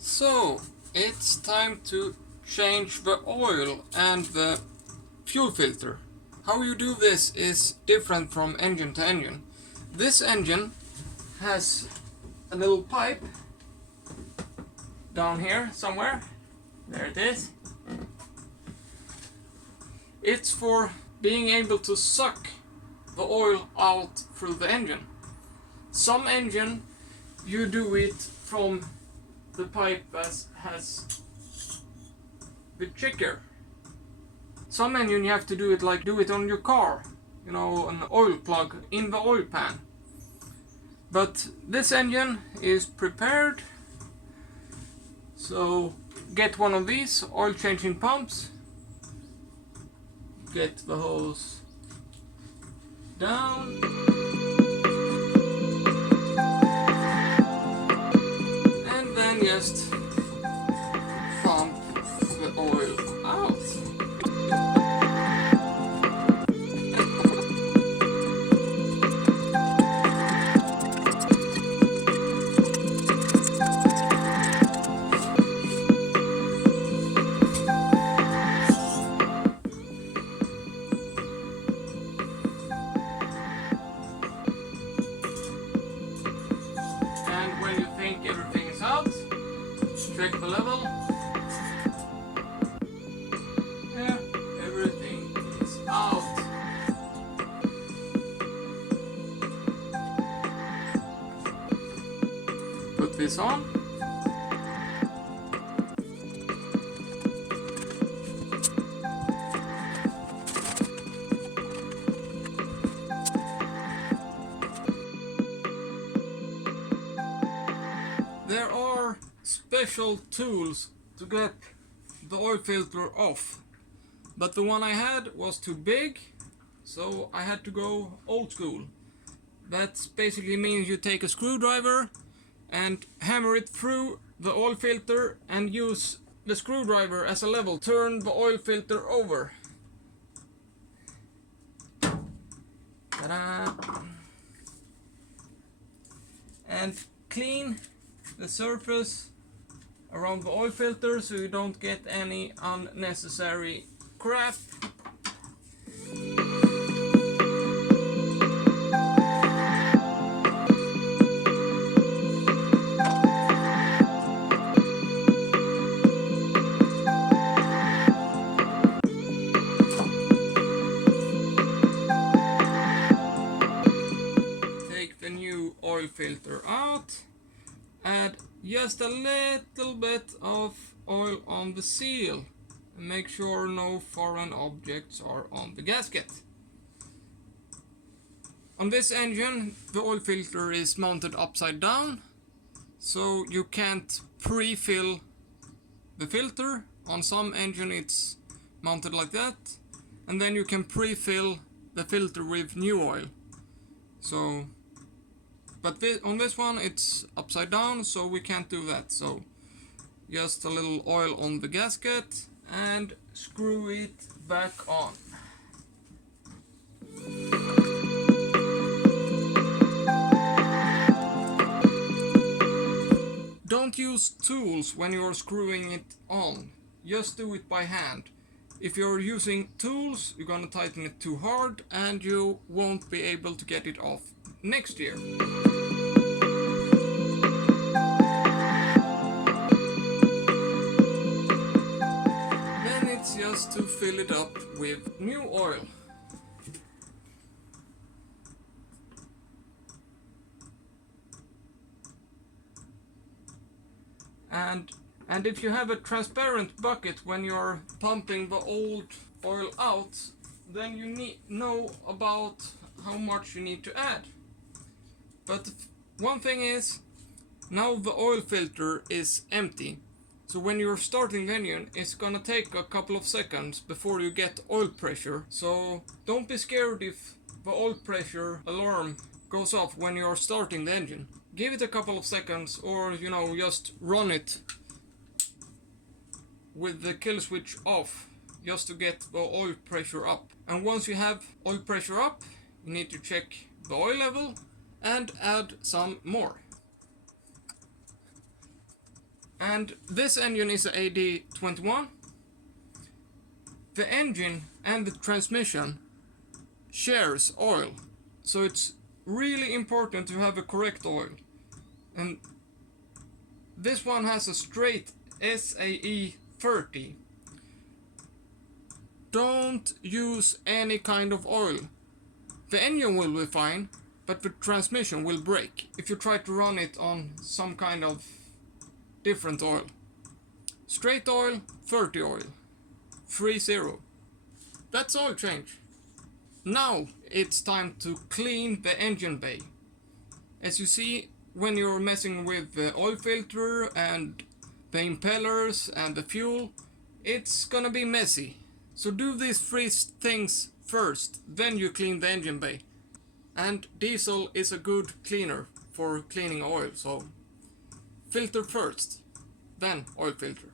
So it's time to change the oil and the fuel filter. How you do this is different from engine to engine. This engine has a little pipe down here somewhere. There it is. It's for being able to suck the oil out through the engine. Some engine you do it from the pipe that has the chicker. Some engine you have to do it on your car, you know, an oil plug in the oil pan. But this engine is prepared, so get one of these oil changing pumps, get the hose down, and then just pump the oil out. And when you think everything is out, check the level. Yeah, everything is out. Put this on. There are special tools to get the oil filter off, but the one I had was too big, so I had to go old school. That basically means you take a screwdriver and hammer it through the oil filter and use the screwdriver as a level. Turn the oil filter over. Ta-da! And clean the surface around the oil filter so you don't get any unnecessary crap. Take the new oil filter out. Add just a little bit of oil on the seal and make sure no foreign objects are on the gasket. On this engine the oil filter is mounted upside down, so you can't pre-fill the filter. On some engine it's mounted like that, and then you can pre-fill the filter with new oil. So but on this one it's upside down, so we can't do that. So just a little oil on the gasket and screw it back on. Don't use tools when you are screwing it on. Just do it by hand. If you're using tools, you're gonna tighten it too hard and you won't be able to get it off next year. Then it's just to fill it up with new oil. And if you have a transparent bucket when you're pumping the old oil out, then you need know about how much you need to add. But one thing is, now the oil filter is empty, so when you're starting the engine it's gonna take a couple of seconds before you get oil pressure. So don't be scared if the oil pressure alarm goes off when you're starting the engine. Give it a couple of seconds, or you know, just run it with the kill switch off just to get the oil pressure up. And once you have oil pressure up, you need to check the oil level and add some more. And this engine is a AD21. The engine and the transmission shares oil, so it's really important to have a correct oil. And this one has a straight SAE 30. Don't use any kind of oil. The engine will be fine, but the transmission will break if you try to run it on some kind of different oil. Straight oil, 30 oil. 30. That's oil change. Now it's time to clean the engine bay. As you see, when you're messing with the oil filter and the impellers and the fuel, it's gonna be messy. So do these three things first, then you clean the engine bay. And diesel is a good cleaner for cleaning oil, so filter first, then oil filter.